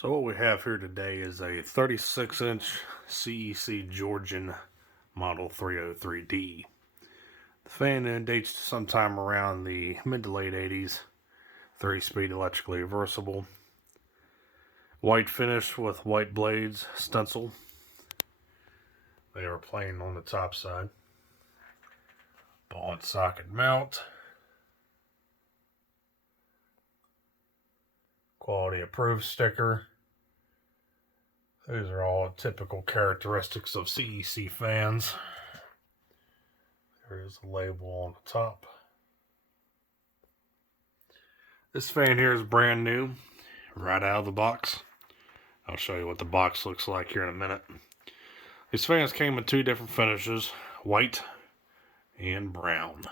So what we have here today is a 36-inch CEC Georgian Model 303D. The fan dates to sometime around the mid to late 80s. 3-speed electrically reversible. White finish with white blades, stencil. They are plain on the top side. Ball and socket mount. Quality approved sticker. These are all typical characteristics of CEC fans. There is a label on the top. This fan here is brand new, right out of the box. I'll show you what the box looks like here in a minute. These fans came in two different finishes, white and brown.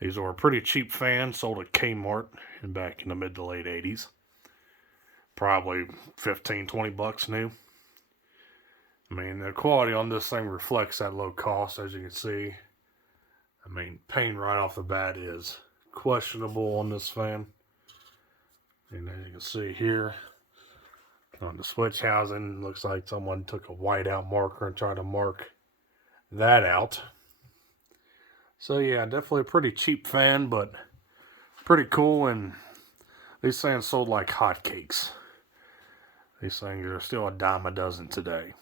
These were a pretty cheap fan, sold at Kmart back in the mid to late 80s. Probably 15, 20 bucks new. I mean, the quality on this thing reflects that low cost, as you can see. I mean, paint right off the bat is questionable on this fan. And as you can see here, on the switch housing, looks like someone took a whiteout marker and tried to mark that out. So yeah, definitely a pretty cheap fan, but pretty cool, and these fans sold like hotcakes. These things are still a dime a dozen today.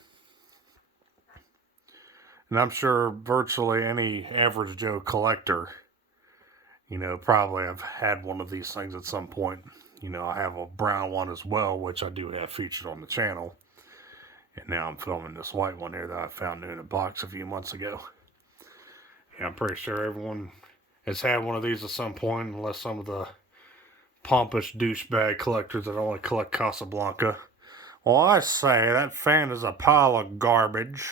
And I'm sure virtually any average Joe collector, probably have had one of these things at some point. I have a brown one as well, which I do have featured on the channel. And now I'm filming this white one here that I found new in a box a few months ago. Yeah, I'm pretty sure everyone has had one of these at some point, unless some of the pompous douchebag collectors that only collect Casablanca. Well, I say that fan is a pile of garbage,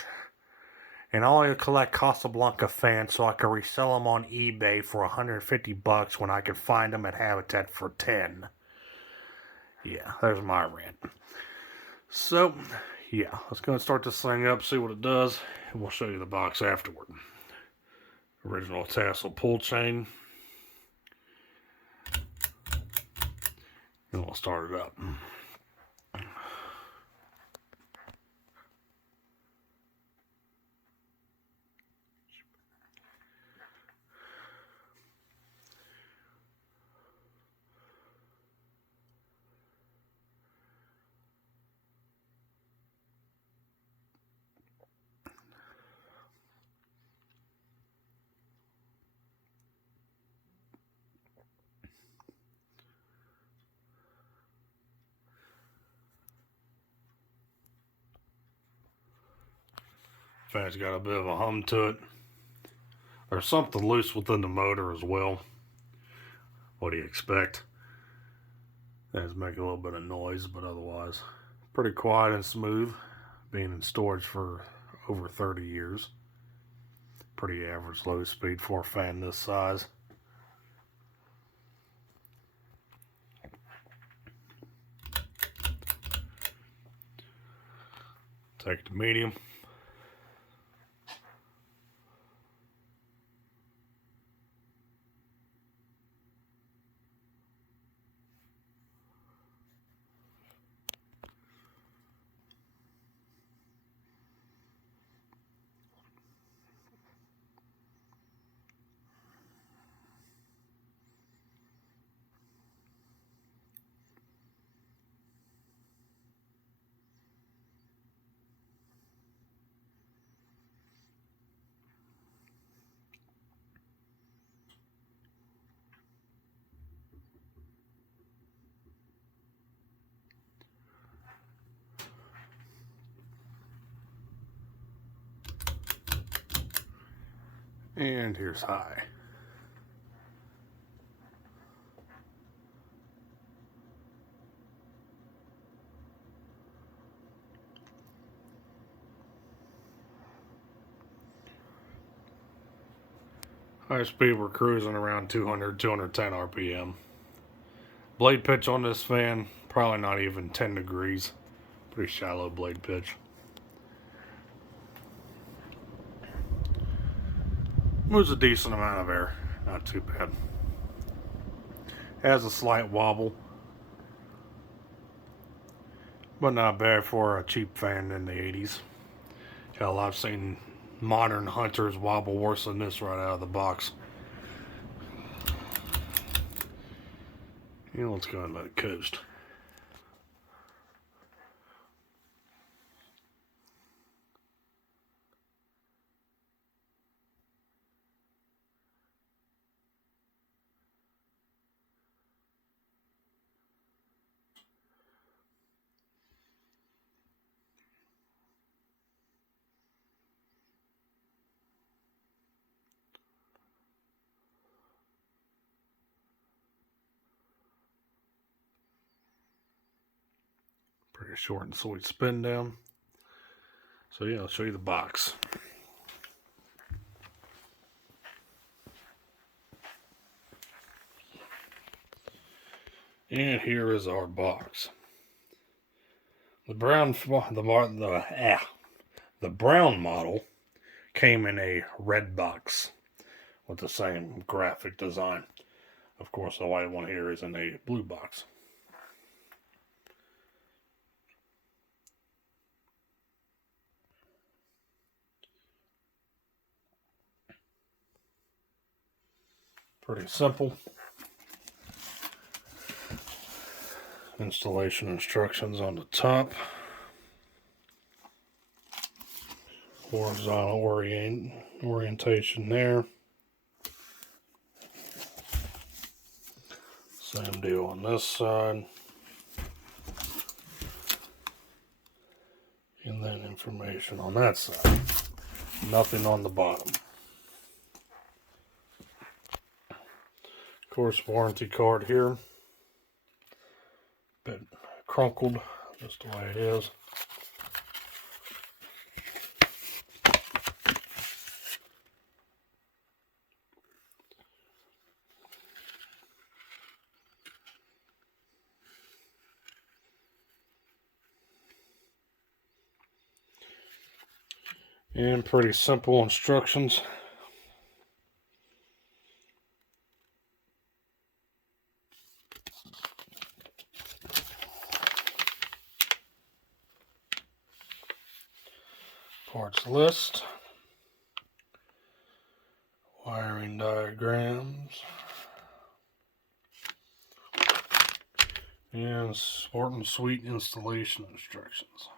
and I only collect Casablanca fans so I can resell them on eBay for 150 bucks when I can find them at Habitat for 10. Yeah, there's my rant. So, yeah, let's go and start this thing up, see what it does, and we'll show you the box afterward. Original tassel pull chain. And we'll start it up. Fan's got a bit of a hum to it. There's something loose within the motor as well. What do you expect? It's making a little bit of noise, but otherwise pretty quiet and smooth. Being in storage for over 30 years. Pretty average low speed for a fan this size. Take it to medium. And here's high. High speed, we're cruising around 200, 210 RPM. Blade pitch on this fan, probably not even 10 degrees. Pretty shallow blade pitch. Moves a decent amount of air, not too bad. Has a slight wobble. but not bad for a cheap fan in the 80s. Hell, I've seen modern hunters wobble worse than this right out of the box. You know, let's go and let it coast. Pretty short and sweet spin down. So yeah, I'll show you the box. And here is our box. The brown model came in a red box with the same graphic design. Of course, the white one here is in a blue box. Pretty simple. Installation instructions on the top. Horizontal orientation there. Same deal on this side. And then information on that side. Nothing on the bottom. Of course, warranty card here. Bit crumpled, just the way it is. And pretty simple instructions. Parts list. Wiring diagrams. And short and sweet installation instructions.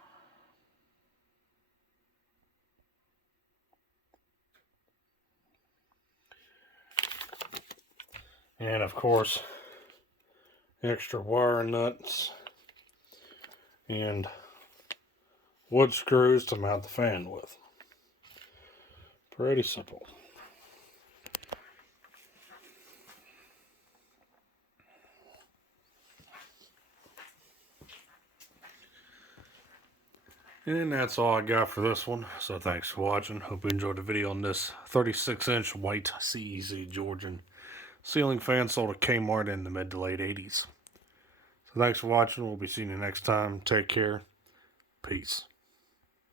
And of course, extra wire nuts and wood screws to mount the fan with. Pretty simple. And that's all I got for this one. So thanks for watching. Hope you enjoyed the video on this 36-inch white CEC Georgian ceiling fan sold at Kmart in the mid to late 80s. So thanks for watching. We'll be seeing you next time. Take care. Peace.